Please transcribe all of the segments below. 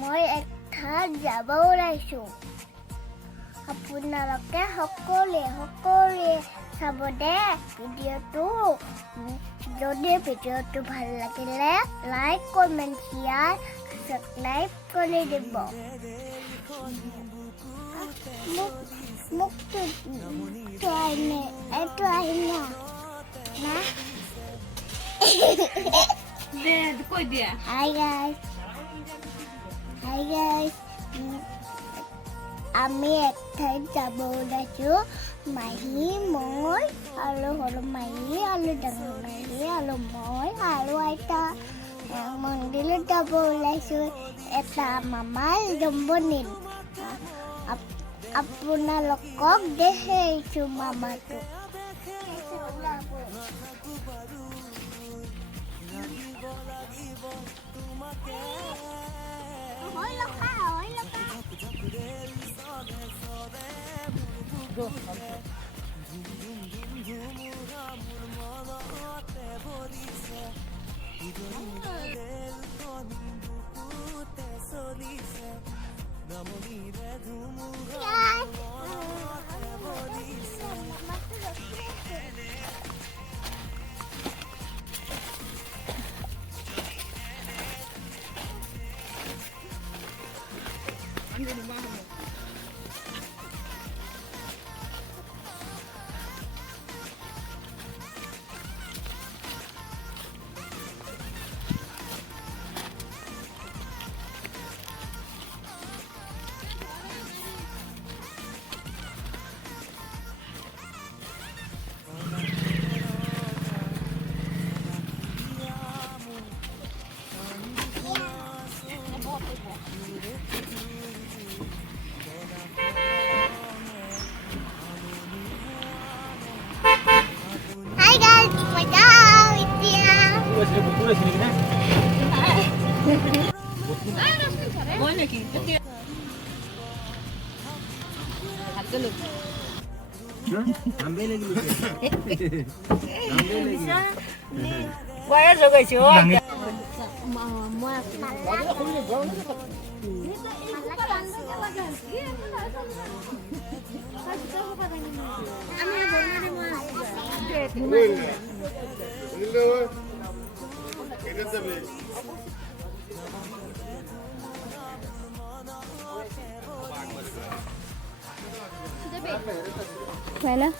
মই এঠাইত যাব ওলাইছোঁ। আপোনালোকে সকলোৱে চাব দে ভিডিঅ'টো। যদি ভিডিঅ'টো ভাল লাগিলে লাইক কমেণ্ট শ্বেয়াৰ ছাবস্ক্ৰাইব কৰি দিব। মোক এইটো আহিনা না কৈ দিয়া। Hi guys. আমি একঠাইত যাব ওলাইছোঁ। মাহী, মই আৰু সৰু মাহী আৰু ডাঙৰ মাহী আৰু মই আৰু আইতা মন্দিৰত যাব ওলাইছোঁ। এটা মামাৰ জন্মদিন। আপোনালোকক দেখাইছোঁ মামাটো। Hi guys, my dad, India. মই নাকি বয়স জগাইছো Mana?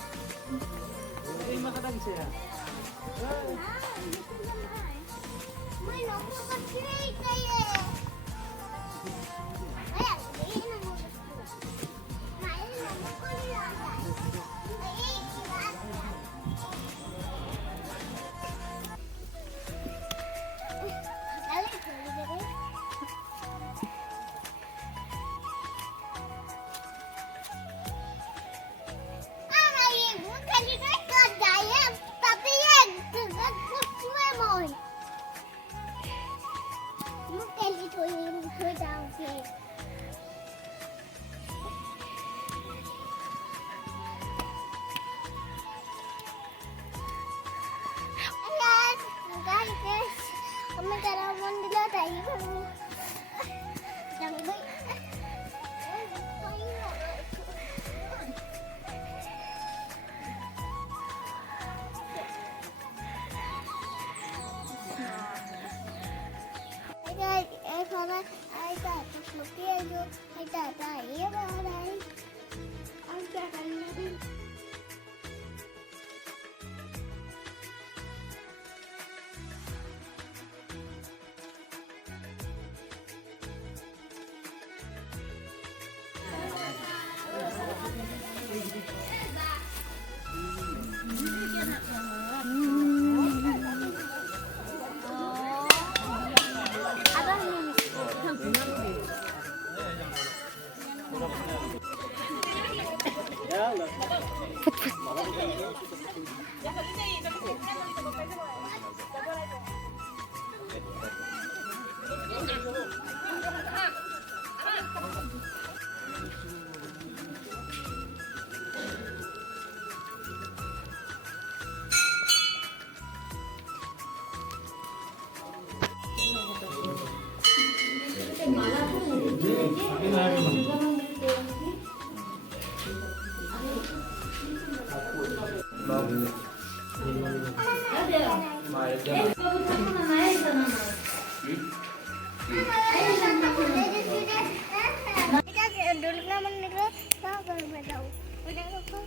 Kita dulu naman nila sa kalma daw. Wala ko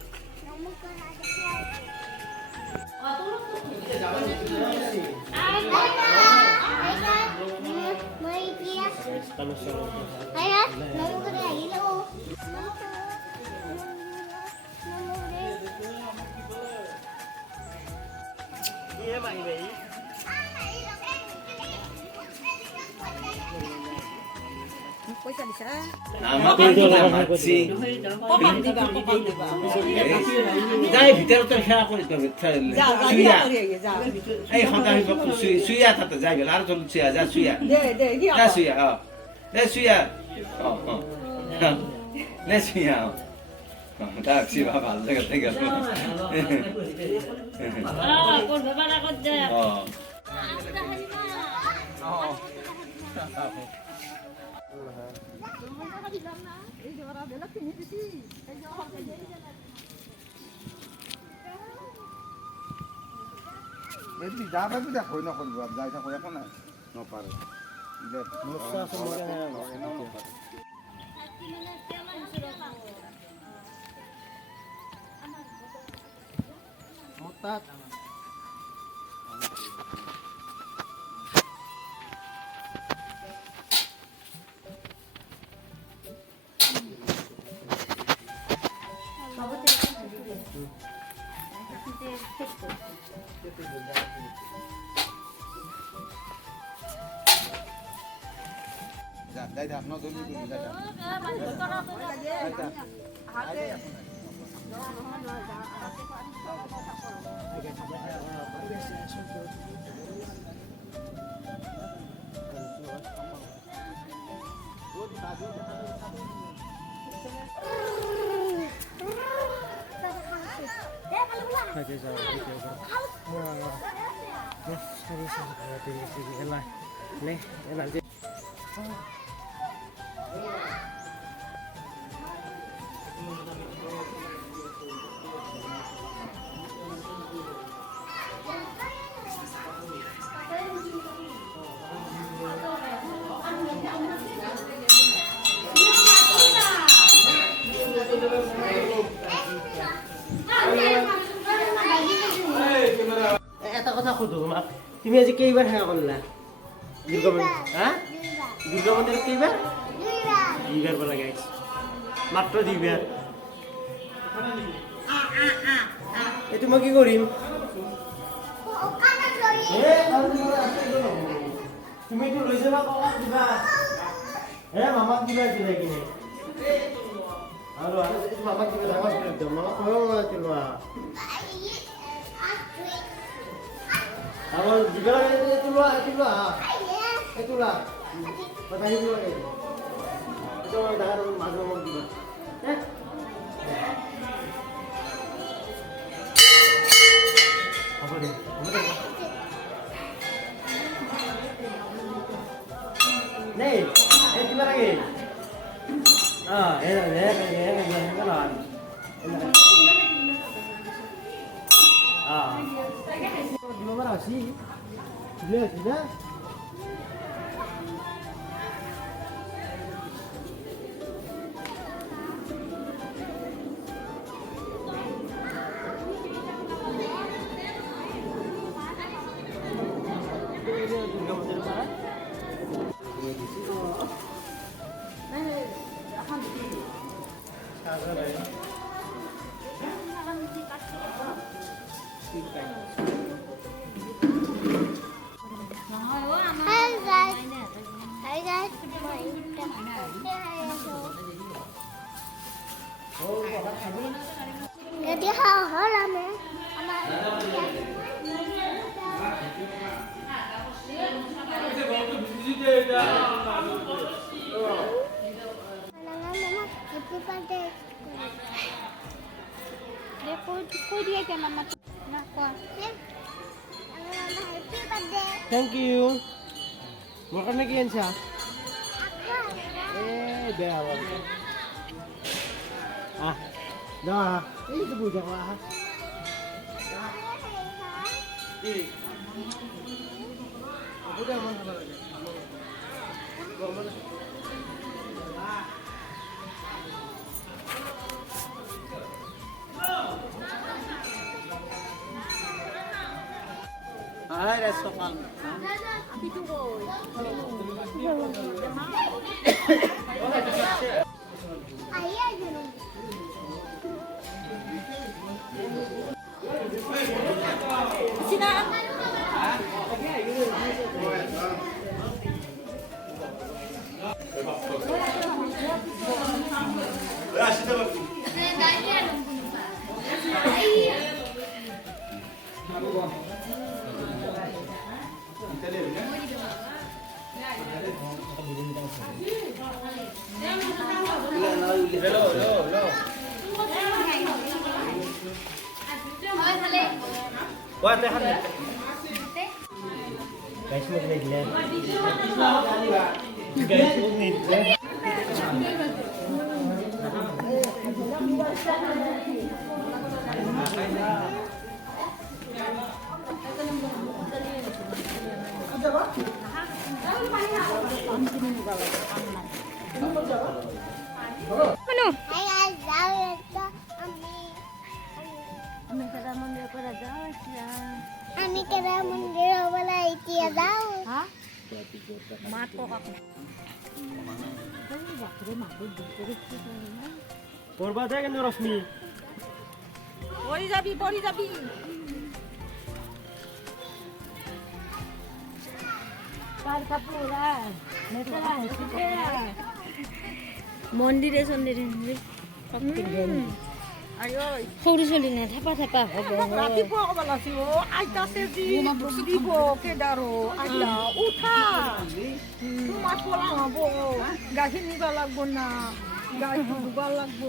naman ka 나만 돌아가 맞지. Kopang di ba? Kopang di ba? 나의 비대로 또 해갖고 또 수야. 에이 한다리 먹고 수야 탔다 자기 나를 좀 수야 자 수야. 나 수야 내 수야. 내 수야. 나 집에 봐봐 내가 땡겨. Ah, kung ba na ko dyan. এমনি যা পাবি দেখ হই না করবো যাই থাকো এখন না নপারে যা যাই থাক ন জলদি করে যাই থাক এটা কথা সুধো তোমাক তুমি আজি কেইবাৰ সেৱা কৰিলা দুৰ্গা মন্দিৰ হা দুৰ্গা মন্দিৰত কেইবাৰ দুইবাৰ বোলা গাইছ মাত্ৰ দুইবাৰ এইটো মই কি কৰিম তুমিতো লৈ যাবা ককাক দিবা মামাক দিবা দিলে কিনে আৰু মামাক দিবা ডাঙৰ একদম মামাক কৈও লোৱা Kalau di belakang itu lah, itulah. Patah itu lagi. Itu orang dah ada masuk orang juga. Apa deh? Nih, di mana lagi? Gimana sih? Lihat tidak? Hi guys. Jadi hal-hal lama. Thank you. Makan lagi yan siya. Bella. Dah. Itu bujang lah. Aku dah makan lagi. আরে সকাল Ayah jangan. Wah, teh hari. Guys, mau ngeliat. Guys, mau ngeliat. Hai guys, jalan ke Ami kena mundur pada jauh ya. Ami kena mundur pada itu ya jauh. Hah? Mato aku. পড়বা যায় কেন রশ্মি পরি যাবি মন্দিরে সন্দিরে সৰু ছোৱালী নে থেপা থেপা হ'ব ৰাতিপুৱা ক'ব লাগিছিল আইতাছে যি দিব কেদাৰো আইতা উঠা তোমাক ক'লা হ'ব গাখীৰ নিব লাগব না গাখীৰ ধুব লাগব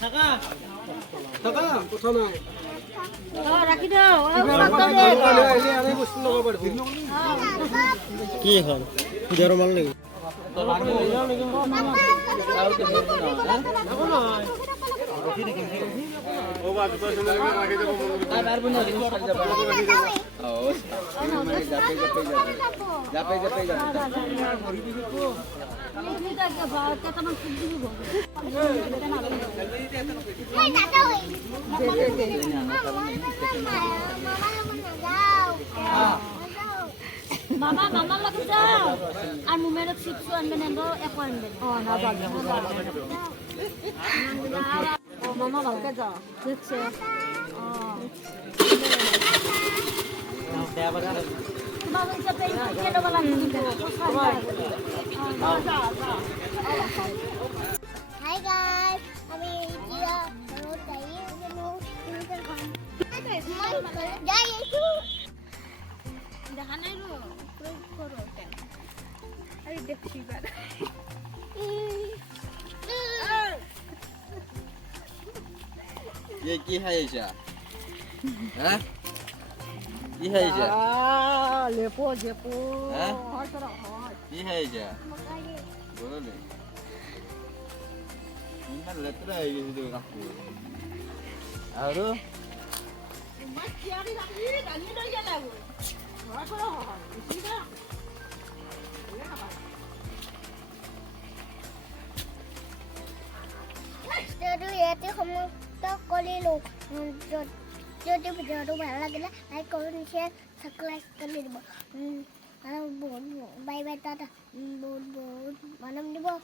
থাকা থাকা কথা নাই ৰাখি দিওঁ কি এখন জ্বৰ মাল নেকি মামা মামাৰ লগত যাওঁ আৰু মোমেৰত চিপছো আনবে নেব একো আনবে মামা ভালকে যা দেখছে তোমাক হিচাপে কেই ল'ব লাগিব Hai guys, kami dia mau tanya mau jaya itu. দেখানাই আরে দেখছি বাদ ये की है ऐसा हैं ये है ऐसा লেপো জেপো হ্যাঁ? হয় তোরা হয় ये है ऐसा बोलो ले इनका लेतरा है ये तो काकू और মাছিয়ারি রাখি গানি দইয়া লাগো হয় তোরা হয় বুঝলি না Jadi ইয়াতে সমাপ্ত কৰিলোঁ যদি ভিডিঅ'টো ভাল লাগিলে লাইক কমেণ্ট শ্বেয়াৰ ছাবস্ক্ৰাইব কৰি দিব Mana buồn buồn bay bay ta ta buồn buồn mà năm đi bơ